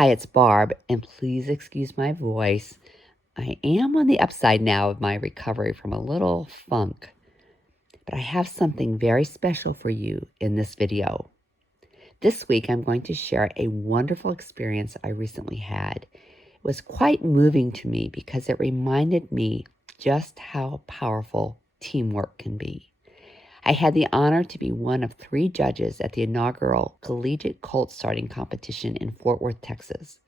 Hi, it's Barb, and please excuse my voice. I am on the upside now of my recovery from a little funk, but I have something very special for you in this video. This week, I'm going to share a wonderful experience I recently had. It was quite moving to me because it reminded me just how powerful teamwork can be. I had the honor to be one of 3 judges at the inaugural Collegiate Colt Starting competition in Fort Worth, Texas.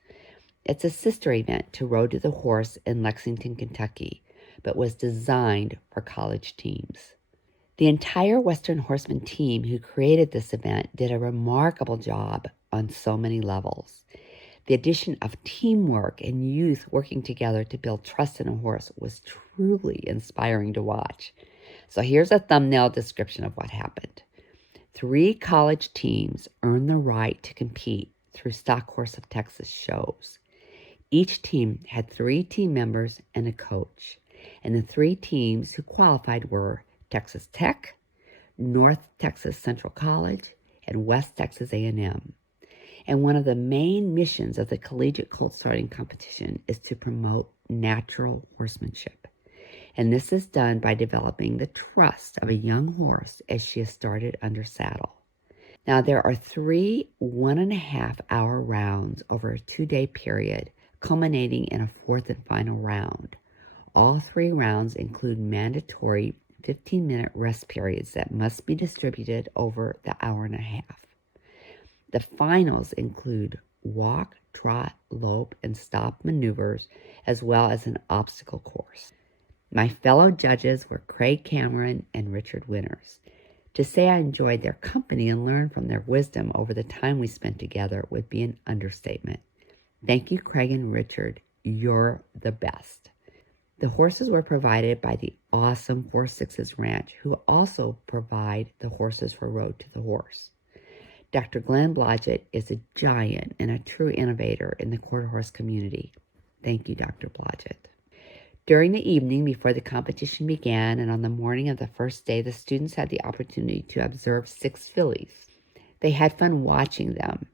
It's a sister event to Road to the Horse in Lexington, Kentucky, but was designed for college teams. The entire Western Horseman team who created this event did a remarkable job on so many levels. The addition of teamwork and youth working together to build trust in a horse was truly inspiring to watch. So here's a thumbnail description of what happened. 3 college teams earned the right to compete through Stock Horse of Texas shows. Each team had 3 team members and a coach, and the 3 teams who qualified were Texas Tech, North Texas Central College, and West Texas A&M. And one of the main missions of the Collegiate Colt Starting competition is to promote natural horsemanship. And this is done by developing the trust of a young horse as she is started under saddle. Now, there are 3 1.5-hour rounds over a 2-day period, culminating in a 4th and final round. All 3 rounds include mandatory 15-minute rest periods that must be distributed over the hour and a half. The finals include walk, trot, lope, and stop maneuvers, as well as an obstacle course. My fellow judges were Craig Cameron and Richard Winters. To say I enjoyed their company and learned from their wisdom over the time we spent together would be an understatement. Thank you, Craig and Richard. You're the best. The horses were provided by the awesome 4-6's Ranch, who also provide the horses for Road to the Horse. Dr. Glenn Blodgett is a giant and a true innovator in the quarter horse community. Thank you, Dr. Blodgett. During the evening before the competition began and on the morning of the first day, the students had the opportunity to observe 6 fillies. They had fun watching them.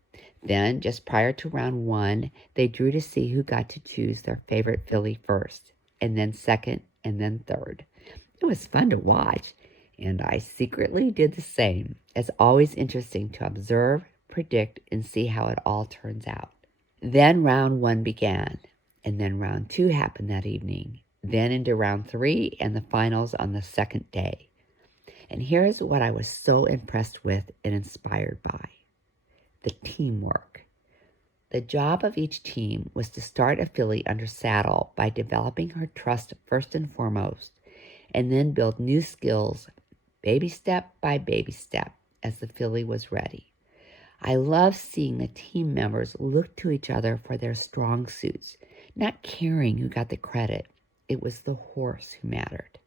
Then, just prior to round 1, they drew to see who got to choose their favorite filly first, and then second, and then third. It was fun to watch, and I secretly did the same. It's always interesting to observe, predict, and see how it all turns out. Then round 1 began. And then round 2 happened that evening, then into round 3 and the finals on the 2nd day. And here's what I was so impressed with and inspired by: the teamwork. The job of each team was to start a filly under saddle by developing her trust first and foremost, and then build new skills baby step by baby step as the filly was ready. I love seeing the team members look to each other for their strong suits, not caring who got the credit. It was the horse who mattered.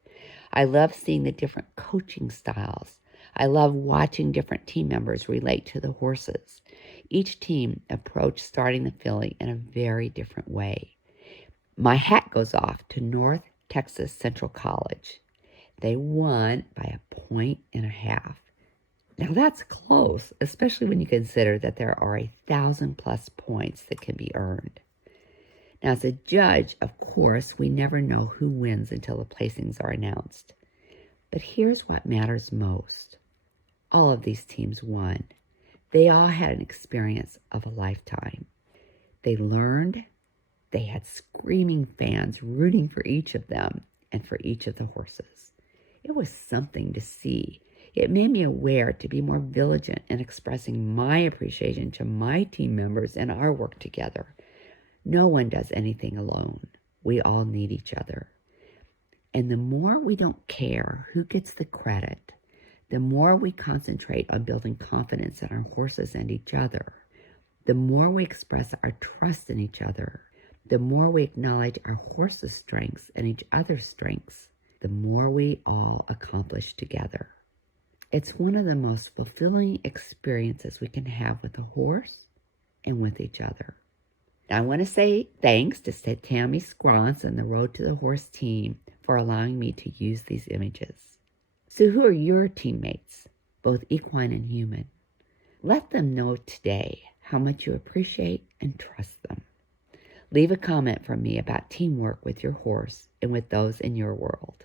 I love seeing the different coaching styles. I love watching different team members relate to the horses. Each team approached starting the filly in a very different way. My hat goes off to North Texas Central College. They won by 1.5 points. Now that's close, especially when you consider that there are 1,000+ points that can be earned. Now, as a judge, of course, we never know who wins until the placings are announced. But here's what matters most. All of these teams won. They all had an experience of a lifetime. They learned. They had screaming fans rooting for each of them and for each of the horses. It was something to see. It made me aware to be more vigilant in expressing my appreciation to my team members and our work together. No one does anything alone. We all need each other. And the more we don't care who gets the credit, the more we concentrate on building confidence in our horses and each other, the more we express our trust in each other, the more we acknowledge our horses' strengths and each other's strengths, the more we all accomplish together. It's one of the most fulfilling experiences we can have with a horse and with each other. Now, I want to say thanks to Tammy Scrance and the Road to the Horse team for allowing me to use these images. So who are your teammates, both equine and human? Let them know today how much you appreciate and trust them. Leave a comment from me about teamwork with your horse and with those in your world.